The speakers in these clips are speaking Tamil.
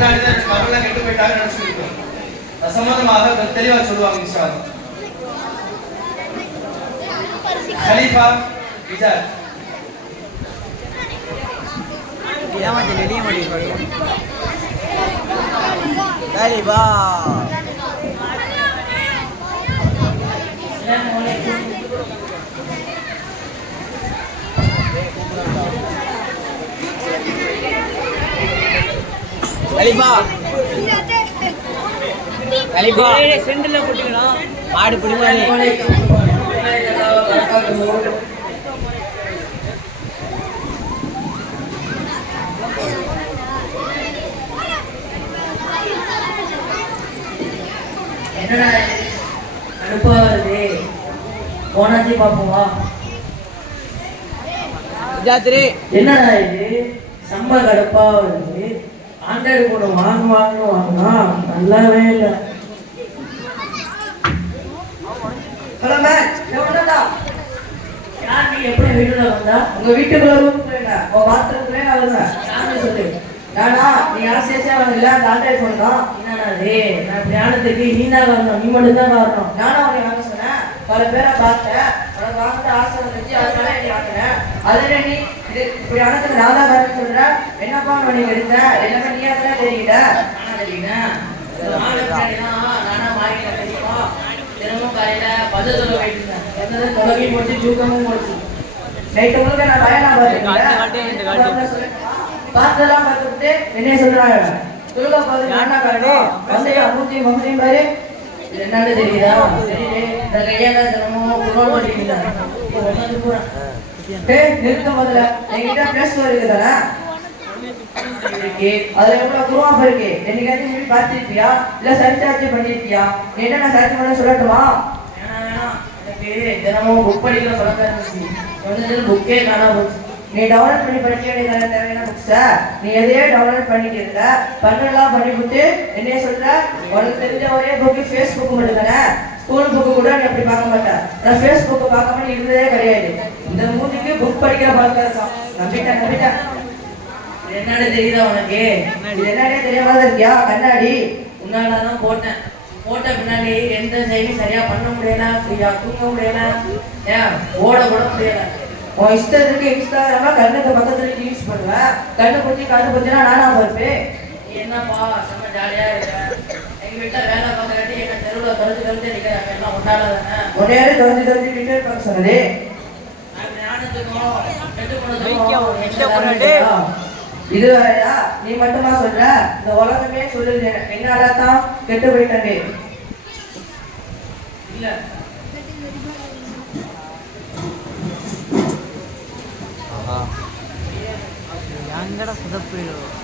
முன்னாடி தான் ரெண்டு மகள்லாம் கெட்டு போயிட்டாங்க நினைச்சுருக்கோம் அது சம்பந்தமாக கொஞ்சம் தெளிவா சொல்லுவாங்க இன்ஷா அல்லாஹ். கலீஃபா விஜய் கலிபா கலிபா சென்டர்ல போட்டுக்கலாம் மாடு பிடிமானே என்னடா இது? கடுப்பா வருது. போனாச்சு பாப்போமா? ஜாத்திரி என்னடா இது? சம்ப கடுப்பா வருது. ஆண்ட்ராய்டு போன வாங்க வாங்க வாங்கினா நல்லாவே இல்லை. ஹலோ மேம் எவ்வளோடா நீ எப்படி வீட்டுல வந்தா? உங்க வீட்டுக்குள்ள ரூம் போயிடா உங்க பாத்ரூம்ல நான் வருவேன். யாருன்னு சொல்லு? நானா நீ ஆசையா வரல அந்த ஆண்ட்ராய்டு போன் தான் என்னடா இது? நான் தியானத்துக்கு நீ தான் வரணும் நீ மட்டும் தான் வரணும் நானா உன்னை வாங்க சொன்னேன். பல பேரை பார்த்தேன். உனக்கு வாங்கிட்டு ஆசை வந்துச்சு. அதனால நீ வாங்கினேன் அதுல நீ இது இப்படி ஆனதுக்கு நான் வரேன்னு சொல்றேன் என்னப்பா நீ எடுத்த எல்லாமே நீ தான் தெரியுட நானா மாறிக்கிறேன் தெரியுமா? தினமும் காலையில பத்து தொலை போயிட்டு இருந்தேன் தொலைவையும் போச்சு தூக்கமும் போச்சு. நைட்டு முழுக்க நான். பார்த்ததெல்லாம் பார்த்துட்டு என்ன சொல்றாங்க. துருகா பார்த்து நானா காரடி வந்து மூஞ்சி மம்மியும் பாரு. என்னன்னு தெரியுதா? தெரியலே இந்த கையால தினமும் குரோல் பண்ணிட்டு டேய் நிறுத்த முதல்ல. என்கிட்ட பிளஸ் இருக்குதானே இருக்கு. அதுல எவ்வளவு குருவாப்ப இருக்கு? என்னைக்காச்சும் நீ பார்த்திருப்பியா? இல்ல சரிச்சாச்சு பண்ணிருப்பியா? நீ என்ன நான் சர்ச் பண்ண சொல்லட்டுமா? வேணாம். தினமும் புக் படிக்கிற பழக்கம் இருந்துச்சு புக்கே காணாம போச்சு. நீ டவுன்லோட் பண்ணி படிக்க வேண்டிய தேவையான புக்ஸை நீ எதையோ டவுன்லோட் பண்ணிட்டு இருந்த பண்ணலாம் பண்ணிவிட்டு என்ன சொல்ற? உனக்கு தெரிஞ்ச ஒரே புக்கு ஃபேஸ்புக் மட்டும் தானே? ஸ்கூல் புக்கு கூட நீ அப்படி பார்க்க மாட்டேன் நான் ஃபேஸ்புக் பார்க்காம இருந்ததே கிடையாது. இந்த மூஞ்சிக்கு புக் படிக்கிற பழக்கம் இருக்கான் நம்பிட்டேன் நம்பிட்டேன். என்னடே என்னன்னு தெரியுதா உனக்கு? என்னடே தெரியாம இருக்கியா? கண்ணாடி. உன்னால தான் போட்டேன். போட்ட பின்னாடி எந்த செயலையும் சரியா பண்ண முடியல சரியா தூங்க முடியல. ஏன்? ஓட கூட முடியல. உன் இஷ்டத்துக்கு இன்ஸ்டாகிராம கண்ணுக்கு பக்கத்துல யூஸ் பண்ணுவேன் கண்ணு குத்தி கண்ணு குத்தினா நானா பார்ப்பேன் என்னப்பா செம்ம ஜாலியா இருக்க. எங்க வீட்டுல வேலை பார்க்க என்ன தெருவுல தொலைச்சு தொலைச்சு நிக்கிறாங்க எல்லாம் ஒன்றால தானே ஒரே தொலைச்சு தொலைச்சு வீட்டே பார்க்க சொன்னது? இது வேறயா நீ மட்டுமா சொல்ற? இந்த உலகமே சொல்லுது. என்னால தான் கெட்டு போயிட்டே இல்ல. எங்கடா சுதப்பிடுவோம்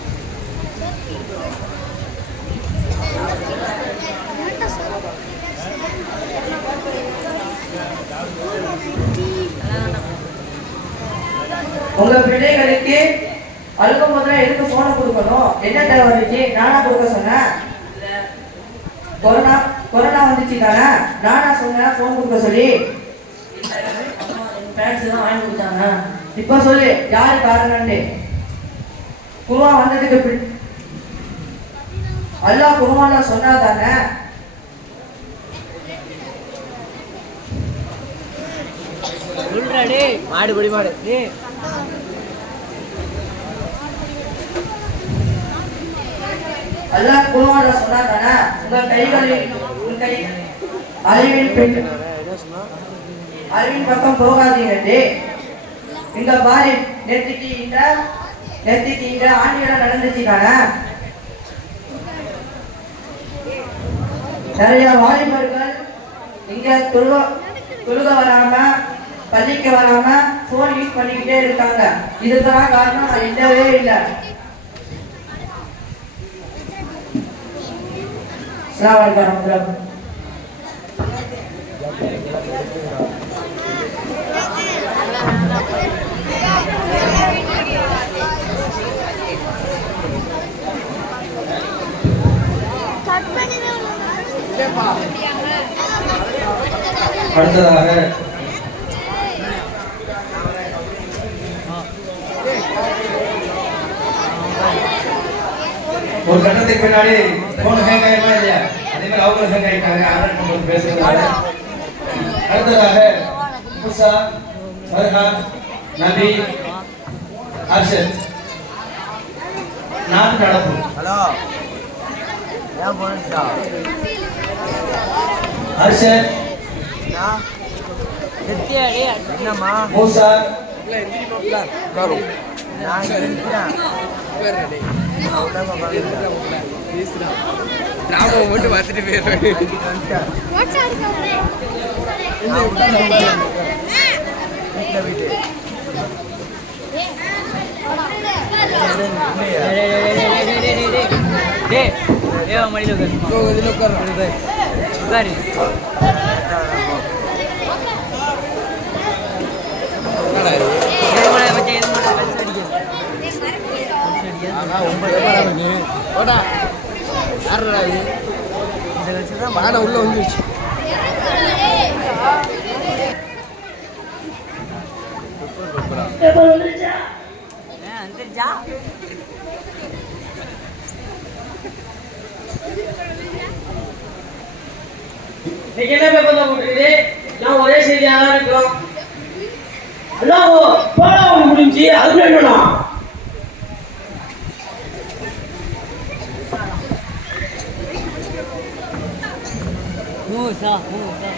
உங்க பிள்ளைகளுக்கு அழுகும் போதுலாம் எதுக்கு போனை கொடுக்கணும். என்ன தேவை வந்துச்சு நானா கொடுக்க சொன்னேன். கொரோனா கொரோனா வந்துச்சு தானே நானா சொன்னேன் ஃபோன் கொடுக்க சொல்லி. பேரண்ட்ஸ் தான் வாங்கி கொடுத்தாங்க. இப்போ சொல்லு யாரு காரணம்னு. குருவா வந்ததுக்கு பின் அல்லாஹ் குருவான சொன்னா தானே சொல்றா டேய் மாடு பிடி மாடு அல்லாஹ் குருவான சொன்னா தானே உங்க கைகளில் உங்க கை அறிவின் அறிவின் பக்கம் போகாதீங்க இந்த பாரி நேத்திக்கு இந்த நேத்திக்கு இந்த நிறைய வாலிபர்கள் இங்க தொழுக தொழுக வராம பள்ளிக்கு வராம போன் யூஸ் பண்ணிக்கிட்டே இருக்காங்க. இதுதான் காரணம். அது இல்லவே இல்லை. அஸ்ஸலாமு அடுத்ததாக ஒரு கட்டத்துக்கு பின்னாடி போன் ஹேங் ஆயிருமா இல்லையா? அதே மாதிரி அவங்களும் ஹேங் ஆயிட்டாங்க. ஆண்ட்ராய்ட் நம்பர் பேசுறதுனால அடுத்ததாக முசா ஃபர்ஹான் நபி அர்ஷத் நாட்டு நடப்பு. ஹலோ. ஏன் போனா என்னம்மா மூசா நான் மட்டும் பார்த்துட்டு போயிடுறேன் வீட்டில் வீட்டு இதில் உட்கார போடா Гарри. இது உள்ள வந்துருச்சு வந்துருச்சா இன்னைக்கு என்ன பேப்பர் தான் போட்டுருக்குது? நான் ஒரே செய்தியாக தான் இருக்கிறோம் முடிஞ்சு. மூசா மூசா.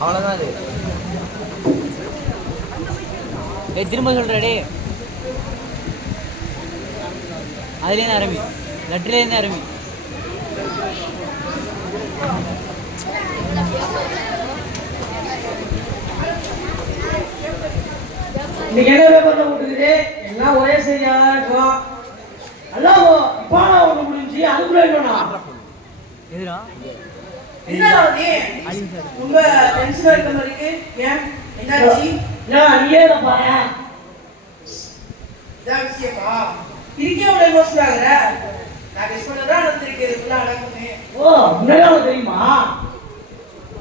அவ்வளோதான் அது. ஏய் திரும்ப சொல்கிறடே அதுலேருந்து ஆரம்பி. லெட்டர்லேருந்து ஆரம்பி. இன்னைக்கு என்ன பேப்பர் தான் போட்டுருக்குது எல்லாம் ஒரே செய்தியாக தான் இருக்கிறோம் அல்லாஹ் பாடம் ஒன்று முடிஞ்சு அதுக்குள்ள ரொம்ப டென்ஷனா இருக்க மாதிரி ஏன்? என்னாச்சு? நான் நீயே தான் பாரு. விஷயமா? இருக்கே உள்ள எமோஷன் ஆகுற நான் கெஸ் பண்ணதான் நடந்திருக்கு இதுக்குள்ள நடக்குமே ஓ முன்னாடி உனக்கு தெரியுமா?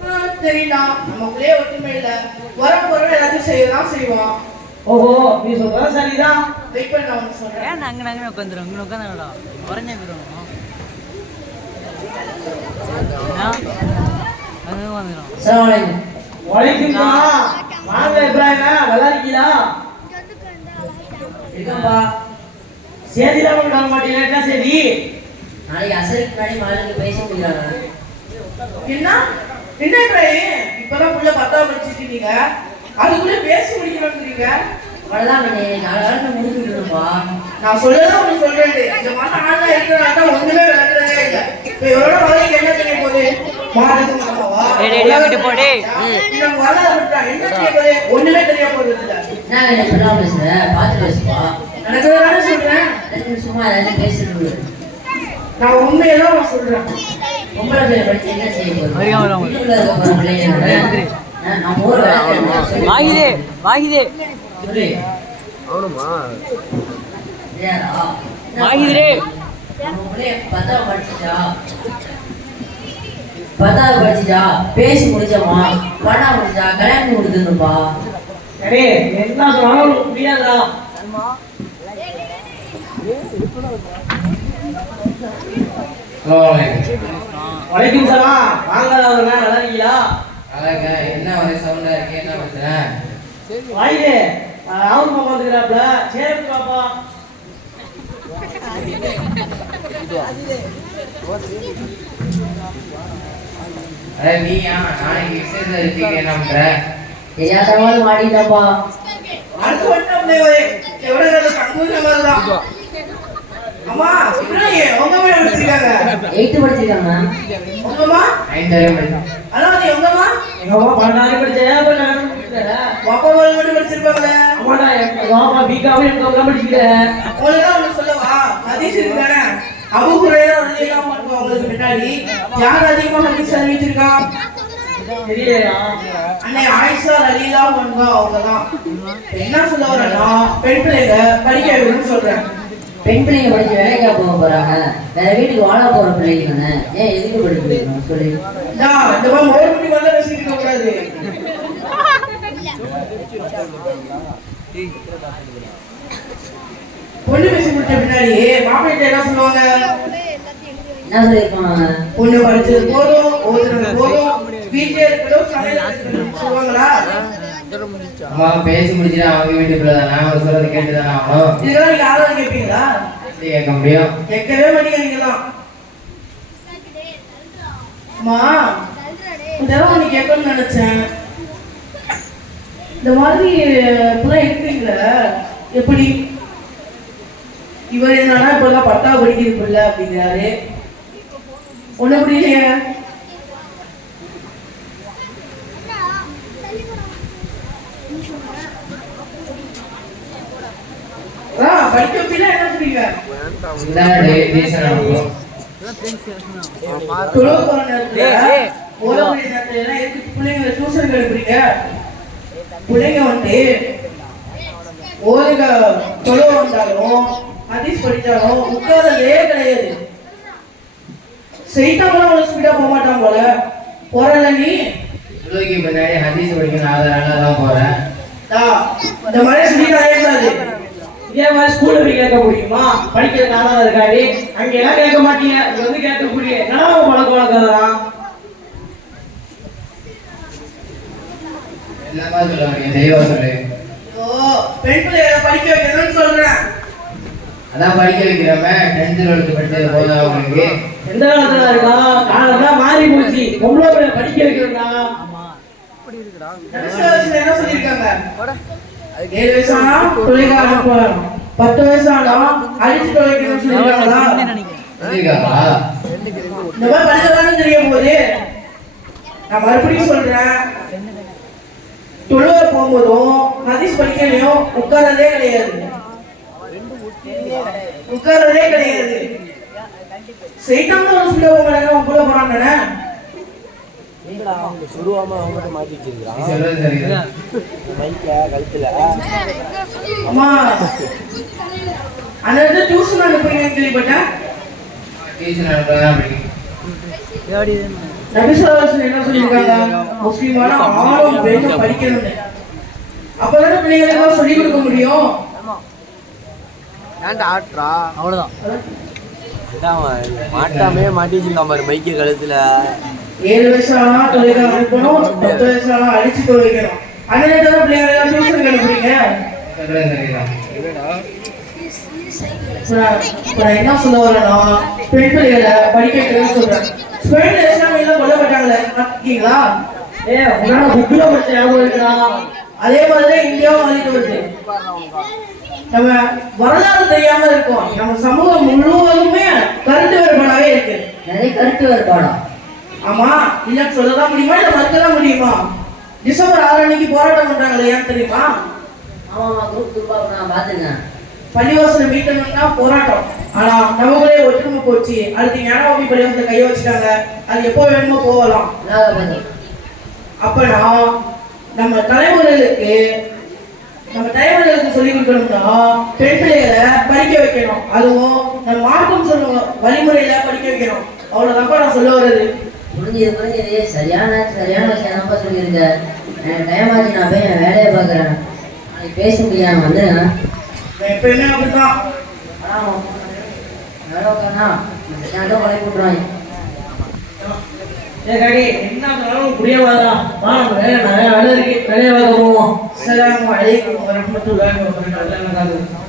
ஆ, தெரியல. நமக்குள்ளே ஒற்றுமை இல்ல. வர போற எல்லாத்தையும் செய்யதான் செய்வோம். ஓஹோ நீ சொல்றது சரிதான். வெயிட் பண்ண நான் உனக்கு சொல்றேன். ஏன் அங்கே நாங்கள் உட்காந்துரும்? இங்கே உட்காந்துடா போயிடும் வாங்க இப்ராஹிம் நல்லா இருக்கீங்களா? சேதிலாம் கொண்டு வர மாட்டீங்களா? என்ன சேதி? நாளைக்கு அசருக்கு முன்னாடி மாலுக்கு பேச முடியாது என்ன? என்ன இப்ராஹிம் இப்பதான் புள்ள பத்தாம் படிச்சிருக்கீங்க அதுக்குள்ள பேசி முடிக்கணும்ன்றீங்க அவ்வளவுதான் பண்ணி நாலு நாள் முடிச்சு விட்டுருப்பா நான் சொல்லதான் உனக்கு சொல்றேன். இந்த ஆள்லாம் இருக்கிறனால ஒண்ணுமே விளக்குறதே இல்ல. இப்ப இவரோட வாழ்க்கை என்ன செய்ய போகுது? மாறதுக்கு போகுது? ஒண்ணுமே தெரிய போறது இல்ல என்ன பேசுப்பா நடக்கிறதானே சொல்றேன். சும்மா ஏதாச்சும் பேசிட்டு. நான் சொல்றேன். பொம்பளை படிச்சு என்ன செய்ய போறோம். அவனுமா? பத்தாவது படிச்சுட்டா. பத்தாவது படிச்சுட்டா. பேசி முடிச்சோமா பண்ணா முடிச்சா கல்யாணம் சரி என்ன சொன்னாலும் உனக்கு வலைக்கும் சலாம் வாங்க நல்லா இருக்கீங்களா அழகா என்ன ஒரே சவுண்டா இருக்கு? என்ன பிரச்சனை? வாயிலே ராகுல் மாமா வந்துக்கிறாப்ல சரி பாப்பா. அட நீயா? நாளைக்கு விசேஷம் இருக்கீங்க என்ன பண்ற? தெரியாதவாறு மாடிட்டாப்பா அடுத்து மாதிரிதான் அம்மா இப்ராஹிம் உங்க மேல படிச்சிருக்காங்க எயித்து படிச்சிருக்காங்க உங்கம்மா? ஐந்து வரை படித்தான் அதாவது உங்கம்மா எங்க அம்மா படிச்சேன் நான் மட்டும் படிச்சிருப்பாங்களே? ஆமாடா எங்க அம்மா பிகாவும் எங்க அம்மா படிச்சுக்கிறேன். உங்களுக்கு தான் ஒண்ணு சொல்லவா? ஹதீஸ் இருக்குதானே அபு ஹுரைரா ரலியல்லாஹு அன்ஹு அவங்களுக்கு பின்னாடி. யார் அதிகமா ஹதீஸ் அறிவிச்சிருக்கா தெரியலையா? அன்னை ஆயிஷா ரலியல்லாஹு அன்ஹா அவங்க தான் என்ன சொல்ல வரேன்னா பெண் பிள்ளைங்க படிக்க சொல்றேன். பெண் பிள்ளைங்க படிச்சு வேலைக்கா போக போறாங்க. வேற வீட்டுக்கு வாழ போற பிள்ளைங்க தானே ஏன் எதுக்கு படிக்க வைக்கணும்? சொல்லி. மாதிரி மோர் கூடாது. பொண்ணு பேசி முடிச்ச பின்னாடி மாப்பிள்ளை என்ன சொல்லுவாங்க? என்ன பொண்ணு படிச்சது போதும் ஓதுறது போதும் வீட்டிலே இருக்கட்டும் சொல்லுவாங்களா? அம்மா பேசி முடிச்சுட்டு அவங்க வீட்டுக்குள்ள தானே. அவங்க சொல்றது கேட்டு தானே ஆகணும்? இதெல்லாம் நீங்க ஆளாவது கேட்பீங்களா? எப்படி கேட்க முடியும்? கேட்கவே மாட்டீங்க நீங்களாம் அம்மா இதெல்லாம் நீ கேட்கணும்னு நினைச்சேன். இந்த மாதிரி இப்பெல்லாம் இருக்கிறீங்களே எப்படி? இவர் என்னன்னா இப்பெல்லாம் பத்தாவது படிக்கிறது பிள்ளை அப்படிங்கிறாரு. ஒண்ணு புரியலையே ஆ படிக்க வைப்பீங்களா என்ன சொல்றீங்க இதான் ரீசன் ஆகும் தொழுவ போற நேரத்துல ஓடக்கூடிய நேரத்துல எல்லாம் எதுக்கு பிள்ளைங்களை டியூஷனுக்கு அனுப்புறீங்க பிள்ளைங்க வந்து ஓதுக தொழுவ வந்தாலும் ஹதீஸ் படிச்சாலும் உட்கார்றதே கிடையாது. செய்தாங்களும் அவ்வளவு ஸ்பீடா போக மாட்டான் போல. போறல நீ? பின்னாடி ஹதீஸ் படிக்கணும் அதனால தான் போறேன். தா, இந்த மாதிரி ஸ்பீடா கூடாது இதே மாதிரி ஸ்கூல்ல போய் கேட்க முடியுமா? படிக்கிறது நானும் இருக்காரு அங்க எல்லாம் கேட்க மாட்டீங்க. இங்க வந்து கேட்கக்கூடிய என்னடா உன் பழக்க வழக்கம் சொல்லு ஓ பெண் பிள்ளைகளை படிக்க வைக்கணும்னு சொல்றேன். அதான் படிக்க வைக்கிறோமே டென்த் டுவெல்த் படிச்சது எந்த காலத்துல இருக்கா? காலம்லாம் மாறி போச்சு. பொம்பளை படிக்க நடுசுவாசில என்ன சொல்லியிருக்காங்க? ஏழு வயசு ஆனா தொழிலாக அனுப்பணும் பத்து வயசு ஆனா அடிச்சு தொலைக்கணும்னு சொல்லியிருக்காங்களா இந்த மாதிரி படிக்கலாம்னு தெரிய போது நான் மறுபடியும் சொல்றேன். தொழுவ போகும்போதும் ஹதீஸ் படிக்கலையும் உட்கார்றதே கிடையாது. உட்கார்றதே கிடையாது. செய்தாங்க ஒரு சொல்ல போங்க உள்ள போறாங்கண்ணே நீ சொல்றது சரிதான்? அம்மா அந்த இடத்துல டியூஷன் அனுப்புறீங்கன்னு கேள்விப்பட்டேன். டியூஷன் என்ன சொல்லியிருக்காங்க? முஸ்லீமான படிக்கணும்னு. அப்பதானே பிள்ளைகளுக்கு கொடுக்க முடியும். ஏன்டா ஆட்டுறா அவ்வளவுதான். மாட்டாமே மாட்டிச்சிருக்கான் பாரு மைக்கு கழுத்துல. ஏழு வயசு ஆனா தொழில அனுப்பணும் பத்து வயசு ஆனா அடிச்சு தொழிக்கணும் அந்த நேரத்தில் பிள்ளைங்க டியூஷன் அனுப்புறீங்க என்ன சொல்ல வரேன்னா பெண் பிள்ளைகளை படிக்க சொல்றேன். ஸ்பெயின்ல இஸ்லாமியெல்லாம் கொல்லப்பட்டாங்களே பார்த்துருக்கீங்களா ஏ உன்னால புக்கில் படிச்ச ஞாபகம் இருக்கா அதே மாதிரிதான் இந்தியாவும் மாறிட்டு வருது. நம்ம வரலாறு தெரியாம இருக்கோம். நம்ம சமூகம் முழுவதுமே கருத்து வேறுபாடாவே இருக்கு. நிறைய கருத்து வேறுபாடா? ஆமா இல்லன்னு சொல்லதான் முடியுமா? இல்ல மறுக்கதான் முடியுமா? டிசம்பர் ஆறு அன்னைக்கு போராட்டம் பண்றாங்களே ஏன் தெரியுமா? ஆமாம்மா குரூப் குரூப்பாக நான் பார்த்துருக்கேன் பள்ளிவாசலை மீட்டணும்னா போராட்டம். ஆனா நமக்குள்ளே ஒற்றுமை போச்சு. அடுத்து ஞானவாபி பள்ளிவாசல கைய வச்சுட்டாங்க. அது எப்போ வேணுமோ போகலாம். அப்பனா நம்ம தலைமுறைகளுக்கு நம்ம தலைமுறைகளுக்கு சொல்லி கொடுக்கணும்னா பெண் பிள்ளைகளை படிக்க வைக்கணும். அதுவும் நம்ம மார்க்கம் சொல்லுவோம் வழிமுறையில படிக்க வைக்கணும். அவ்வளவுதான்ப்பா நான் சொல்ல வர்றது. புரிஞ்சுது புரிஞ்சுது சரியான சரியான விஷயம் தான்ப்பா சொல்லியிருக்க? எனக்கு டைம் ஆச்சு நான் போய் என் வேலையை பார்க்குறேன். நாளைக்கு பேச வந்துடுங்க நான் அப்படிதான் ஏ கடி என்ன வேலை நிறைய வேலை இருக்கு. வேலையை பார்க்க போவோம். வரஹ்மத்துல்லாஹி வபரகாத்துஹு